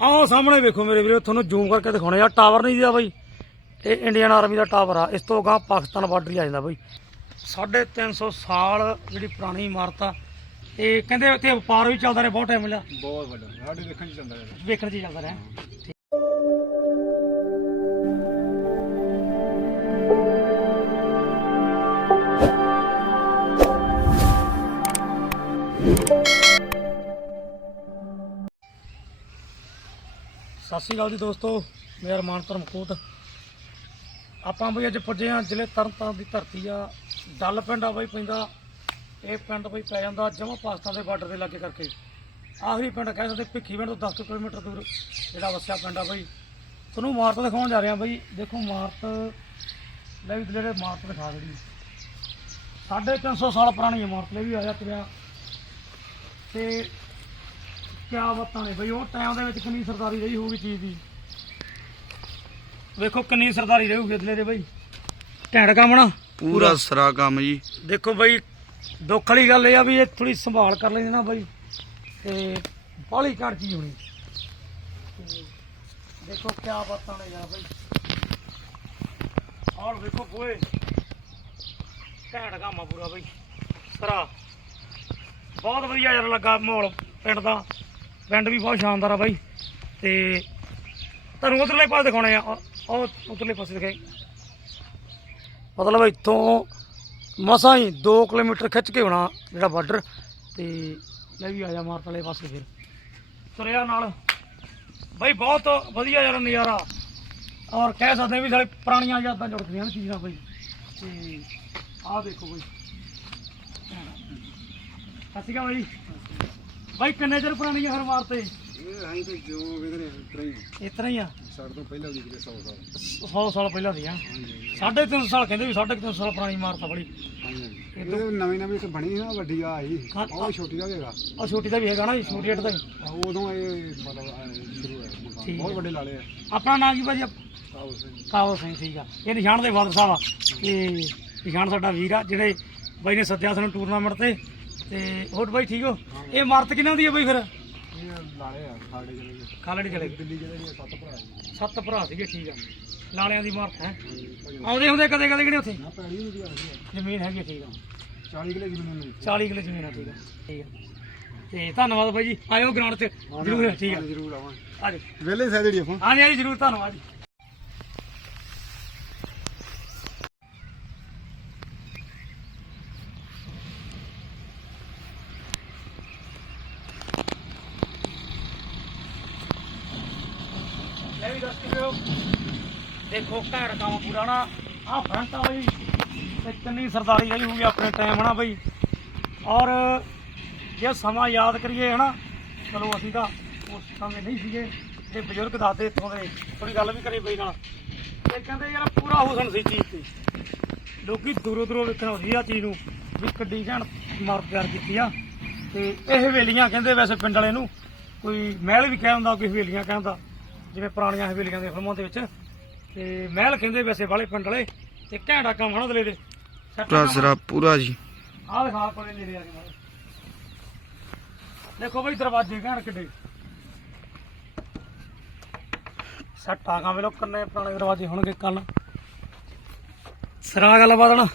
ਆਹ ਸਾਹਮਣੇ ਵੇਖੋ ਮੇਰੇ ਵੀਰੋ ਤੁਹਾਨੂੰ ਜ਼ੂਮ ਕਰਕੇ ਦਿਖਾਉਣੇ ਆ ਟਾਵਰ ਨਹੀਂ ਦਿਆ ਬਾਈ। ਇਹ ਇੰਡੀਅਨ ਆਰਮੀ ਦਾ ਟਾਵਰ ਆ ਇਸ ਤੋਂ ਅਗਾਂਹ ਪਾਕਿਸਤਾਨ ਬਾਰਡਰ ਹੀ ਆ ਜਾਂਦਾ ਬਾਈ। 350 ਸਾਲ ਜਿਹੜੀ ਪੁਰਾਣੀ ਇਮਾਰਤ ਆ ਇਹ ਕਹਿੰਦੇ ਇੱਥੇ ਵਪਾਰ ਵੀ ਚੱਲਦਾ ਰਿਹਾ ਬਹੁਤ ਟਾਈਮ ਲਿਆ ਬਹੁਤ ਵੱਡਾ ਸਾਡੇ ਦੇਖਣ ਚ ਜਾਂਦਾ ਹੈ ਵੇਖਣ 'ਚ ਹੀ ਚੱਲਦਾ ਰਿਹਾ। ਸਤਿ ਸ਼੍ਰੀ ਅਕਾਲ ਜੀ ਦੋਸਤੋ, ਮੈਂ ਰਮਾਨ ਧਰਮਕੋਟ। ਆਪਾਂ ਬਈ ਅੱਜ ਪੁੱਜੇ ਆ ਜ਼ਿਲ੍ਹੇ ਤਰਨਤਾਰਨ ਦੀ ਧਰਤੀ ਆ। ਡੱਲ ਪਿੰਡ ਆ ਬਈ ਪੈਂਦਾ, ਇਹ ਪਿੰਡ ਬਈ ਪੈ ਜਾਂਦਾ ਜਮਾ ਪਾਕਿਸਤਾਨ ਦੇ ਬਾਰਡਰ ਦੇ ਲਾਗੇ ਕਰਕੇ। ਆਖਰੀ ਪਿੰਡ ਕਹਿ ਸਕਦੇ, ਭਿੱਖੀ ਪਿੰਡ ਤੋਂ 10 ਕਿਲੋਮੀਟਰ ਦੂਰ ਜਿਹੜਾ ਵਸਿਆ ਪਿੰਡ ਆ ਬਈ। ਤੁਹਾਨੂੰ ਇਮਾਰਤ ਦਿਖਾਉਣ ਜਾ ਰਿਹਾ ਬਈ। ਦੇਖੋ ਇਮਾਰਤ, ਲੈ ਵੀ ਜਿਹੜੇ ਇਮਾਰਤ ਦਿਖਾ ਜਿਹੜੀ 350 ਸਾਲ ਪੁਰਾਣੀ ਇਮਾਰਤ ਲੈ ਵੀ ਆਇਆ ਤੁਰਿਆ। ਤੇ ਕਿਆ ਬਾਤਾਂ ਨੇ ਬਈ ਉਹ ਟਾਈਮ ਦੇ ਵਿੱਚ ਕਿੰਨੀ ਸਰਦਾਰੀ ਰਹੀ ਹੋਊਗੀ ਚੀਜ਼ ਦੀ। ਵੇਖੋ ਕਿੰਨੀ ਸਰਦਾਰੀ ਰਹੂਗੀ ਅਗਲੇ ਦੇ ਬਈ। ਘੈਂਟ ਕੰਮ ਨਾ। ਪੂਰਾ ਸਰਾ ਕੰਮ ਜੀ। ਦੇਖੋ ਬਈ ਦੁੱਖ ਵਾਲੀ ਗੱਲ ਇਹ ਆ ਵੀ ਇਹ ਥੋੜੀ ਸੰਭਾਲ ਕਰ ਲੈਂਦੇ ਨਾ ਬਈ ਤੇ ਬਾਹਲੀ ਘੜ ਚੀਜ਼ ਹੋਣੀ। ਦੇਖੋ ਕਿਆ ਬਾਤਾਂ ਨੇ ਯਾਰ ਬਈ। ਔਰ ਵੇਖੋ ਗੋਏ ਘੈਂਟ ਕੰਮ ਆ ਪੂਰਾ ਬਈ। ਸਰਾ। ਬਹੁਤ ਵਧੀਆ ਯਾਰ ਲੱਗਾ ਮਾਹੌਲ ਪਿੰਡ ਦਾ। ਪਿੰਡ ਵੀ ਬਹੁਤ ਸ਼ਾਨਦਾਰ ਆ ਬਾਈ। ਤੇ ਤੁਹਾਨੂੰ ਉਧਰਲੇ ਪਾਸੇ ਦਿਖਾਉਣੇ ਆ। ਉਹ- ਉਹ ਉਧਰਲੇ ਪਾਸੇ ਦਿਖਾਏ ਮਤਲਬ ਇੱਥੋਂ ਮਸਾਂ ਹੀ 2 ਕਿਲੋਮੀਟਰ ਖਿੱਚ ਕੇ ਹੋਣਾ ਜਿਹੜਾ ਬਾਰਡਰ ਤੇ ਲੈ ਵੀ ਆ ਜਾ ਮਾਰਤ ਵਾਲੇ ਪਾਸੇ ਫਿਰ। ਤੁਰਿਆ ਨਾਲ। ਬਾਈ, ਬਹੁਤ ਵਧੀਆ ਯਾਰ ਨਜ਼ਾਰਾ। ਔਰ ਕਹਿ ਸਕਦੇ ਵੀ ਸਾਡੇ ਪੁਰਾਣੀਆਂ ਯਾਦਾਂ ਜੁੜ ਗਈਆਂ ਨੇ ਚੀਜ਼ਾਂ ਬਾਈ। ਤੇ ਆਹ ਦੇਖੋ ਬਾਈ। ਸਤਿ ਸ਼੍ਰੀ ਅਕਾਲ ਬਾਈ। ਬਾਈ ਕਿੰਨੇ ਚਿਰ ਪੁਰਾਣੀ ਆ ਹਰ ਮਾਰਤੇ ਇਹ ਹਾਂ ਤੇ ਜੋ ਟ੍ਰੇਨ ਇਸ ਤਰ੍ਹਾਂ ਹੀ ਆ। ਸਾਡੇ ਤੋਂ ਪਹਿਲਾਂ ਦੀ ਕਿਤੇ 100 ਸਾਲ। 100 ਸਾਲ ਪਹਿਲਾਂ ਦੀ ਆ। ਹਾਂਜੀ। ਸਾਢੇ ਤਿੰਨ ਸਾਲ ਕਹਿੰਦੇ ਵੀ ਸਾਢੇ ਤਿੰਨ ਸਾਲ ਪੁਰਾਣੀ ਇਮਾਰਤ ਆ ਬੜੀ। ਹਾਂਜੀ। ਇਹ ਨਵੀਂ ਨਵੀਂ ਇੱਕ ਬਣੀ ਨਾ ਵੱਡੀ ਆ ਆਈ। ਹਾਂ, ਉਹ ਛੋਟੀ ਦਾ ਵੀ ਹੈਗਾ। ਆ ਛੋਟੀ ਦਾ ਵੀ ਹੈਗਾ ਨਾ ਜੀ ਛੋਟੀ ਅੱਟ ਦਾ ਵੀ ਆਹ ਉਦੋਂ ਇਹ ਮਤਲਬ ਅਹ, ਸ਼ੁਰੂ ਹੋਇਆ ਮਕਾਨ। ਠੀਕ ਬਹੁਤ ਹੈ। ਵੱਡੇ ਲਾਲੇ ਆ। ਆਪਣਾ ਨਾਮ ਕੀ ਭਾਜੀ? ਸਿੰਘ। ਠੀਕ ਆ। ਇਹ ਨਿਸ਼ਾਨ ਦੇ ਫਾਦਰ ਸਾਹਿਬ ਆ। ਇਹ ਨਿਸ਼ਾਨ ਸਾਡਾ ਵੀਰ ਆ ਜਿਹੜੇ ਬਾਈ ਨੇ ਸੱਦਿਆ ਸਾਨੂੰ ਟੂਰਨਾਮੈਂਟ ਤੇ। ਤੇ ਹੋਰ ਬਾਈ ਠੀਕ ਹੋ? ਇਹ ਇਮਾਰਤ ਕਿਹਨਾਂ ਦੀ ਆ ਬਾਈ ਫਿਰ? ਇਹ ਲਾਲੇ ਆ ਸਾਡੇ ਜਿਹੜੇ ਜੀ। ਖਾਲੜੀ। ਚਲੇ ਗਏ ਦਿੱਲੀ ਜਿਹੜੇ ਸੱਤ ਭਰਾ ਸੱਤ ਭਰਾ ਸੀਗੇ ਠੀਕ ਆ। ਲਾਲਿਆਂ ਦੀ ਇਮਾਰਤ ਹੈ। ਆਉਂਦੇ ਹੁੰਦੇ ਕਦੇ ਕਦੇ ਕਿਹੜੇ ਉੱਥੇ? ਨਾ ਪੈੜੀ ਨਹੀਂ ਦੀ ਆ ਰਹੀ ਜ਼ਮੀਨ ਹੈਗੀ ਆ, ਠੀਕ ਆ। 40 ਕਿਲੇ ਜ਼ਮੀਨ ਨਹੀਂ 40 ਕਿਲੇ ਜ਼ਮੀਨ ਆ ਠੀਕ ਆ। ਠੀਕ ਆ। ਤੇ ਧੰਨਵਾਦ ਬਾਈ ਜੀ। ਆਇਓ ਗਰਾਊਂਡ ਤੇ ਜ਼ਰੂਰ ਠੀਕ ਆ। ਜ਼ਰੂਰ ਆਵਾਂਗੇ ਆਜੋ ਵੇਲੇ ਸਾਈਡ ਜਿਹੜੀ ਹਾਂਜੀ ਹਾਂਜੀ ਜ਼ਰੂਰ ਧੰਨਵਾਦ ਜੀ। ਲੈ ਵੀ ਦੱਸ ਦੇਖੋ, ਘਰ ਕੰਮ ਪੂਰਾ ਨਾ। ਆ ਫਰੰਟ ਆ ਬਈ। ਕਿੰਨੀ ਸਰਦਾਰੀ ਰਹੀ ਹੋਊਗੀ ਆਪਣੇ ਟਾਈਮ ਹਨਾ ਬਈ। ਔਰ ਜੇ ਸਮਾਂ ਯਾਦ ਕਰੀਏ, ਹਨਾ, ਚਲੋ ਅਸੀਂ ਤਾਂ ਉਸ ਸਮੇਂ ਨਹੀਂ ਸੀਗੇ। ਇਹ ਬਜ਼ੁਰਗ ਦਾਦੇ ਇੱਥੋਂ ਦੇ। ਥੋੜੀ ਗੱਲ ਵੀ ਕਰੀ ਬਈ ਨਾਲ। ਇਹ ਕਹਿੰਦੇ ਯਾਰ, ਪੂਰਾ ਹੁਸਨ ਸੀ ਚੀਜ਼ ਤੇ। ਲੋਕੀ ਦੂਰੋਂ ਦੂਰੋਂ ਵੇਖਣ ਆਉਂਦੀ ਆ ਚੀਜ਼ ਨੂੰ, ਵੀ ਕੱਡੀ ਘਣ ਮਾਰ ਪਿਆਰ ਕੀਤੀ ਆ। ਤੇ ਇਹ ਹਵੇਲੀਆਂ ਕਹਿੰਦੇ ਵੈਸੇ ਪਿੰਡ ਵਾਲੇ ਨੂੰ, ਕੋਈ ਮਹਿਲ ਵੀ ਕਹਿ ਹੁੰਦਾ ਕੋਈ ਹਵੇਲੀਆਂ ਕਹਿੰਦਾ ਜਿਵੇਂ ਪੁਰਾਣੀਆਂ ਹਵੇਲੀਆਂ ਦੇ ਫਿਲਮਾਂ ਦੇ ਵਿੱਚ। ਤੇ ਮਹਿਲ ਕਹਿੰਦੇ ਵੈਸੇ ਵਾਲੇ ਪਿੰਡ ਵਾਲੇ ਤੇ ਘੈਂਟਾ ਕੰਮ ਹਨਾ ਦਲੇ ਦੇ ਪੂਰਾ ਪੂਰਾ ਜੀ। ਆਹ ਦਿਖਾ ਕੋਲੇ ਨੇੜੇ ਆ ਕੇ ਮਾਰੇ ਦੇਖੋ ਬਈ ਦਰਵਾਜ਼ੇ ਘੈਂਟ ਕਿੱਡੇ। ਸੱਟ ਆਗਾ ਵੇਲੋ ਕੰਨੇ ਪੁਰਾਣੇ ਦਰਵਾਜ਼ੇ ਹੋਣਗੇ ਕੱਲ ਸਰਾ ਨਾ।